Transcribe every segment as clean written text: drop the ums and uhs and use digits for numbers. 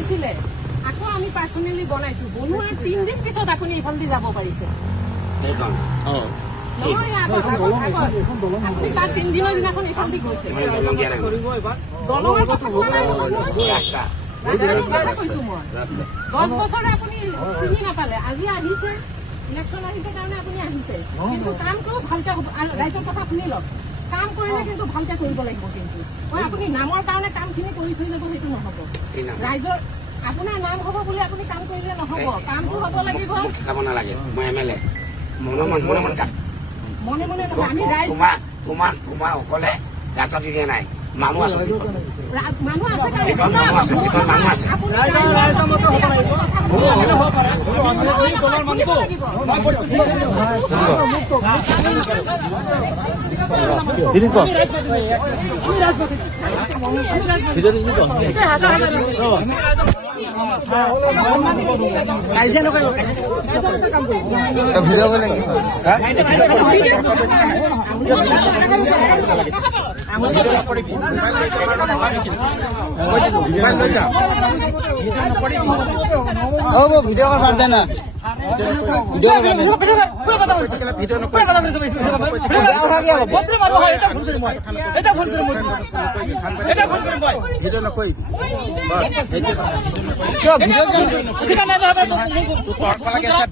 হৈছিলে আকৌ আমি পাৰ্চনেলি বনাইছো বনোৱাৰ 3 দিন পিছত আপুনি এইফালে যাব পাৰিছে নহয় আপুনি তাৰ 3 দিনৰ দিনাখন এইফালে গৈছে দলঙৰ কথা কোৱা নাই কৈছো মই 10 বছৰে আপুনি চিনি নাপালে আজি আহিছে ইলেকশ্যন আহিছে কাৰণে আপুনি আহিছে কিন্তু কামটো ভালকে ৰাইজৰ কথা শুনি লওক কাম কৰিলে কিন্তু ভালকে কৰিব লাগিব কিন্তু মই আপুনি নামৰ কাৰণে কামখিনি কৰি থৈ যাব সেইটো নহ'ব ৰাইজৰ আপোনাৰ নাম হ'ব বুলি আপুনি কাম কৰিলে নহ'ব কামটো হ'ব লাগিব খাব নালাগে মই এমএলএ মনে মনে নহয় আমি ৰাইজ তোমাৰ অকলে ৰাস্তাত দিয়া নাই মানুহ আছে ভিডিঅ বাদ দে না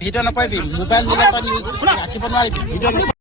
ভিডিঅ নকৰিবি মোবাইল ৰাখিব নোৱাৰিবি ভিডিঅ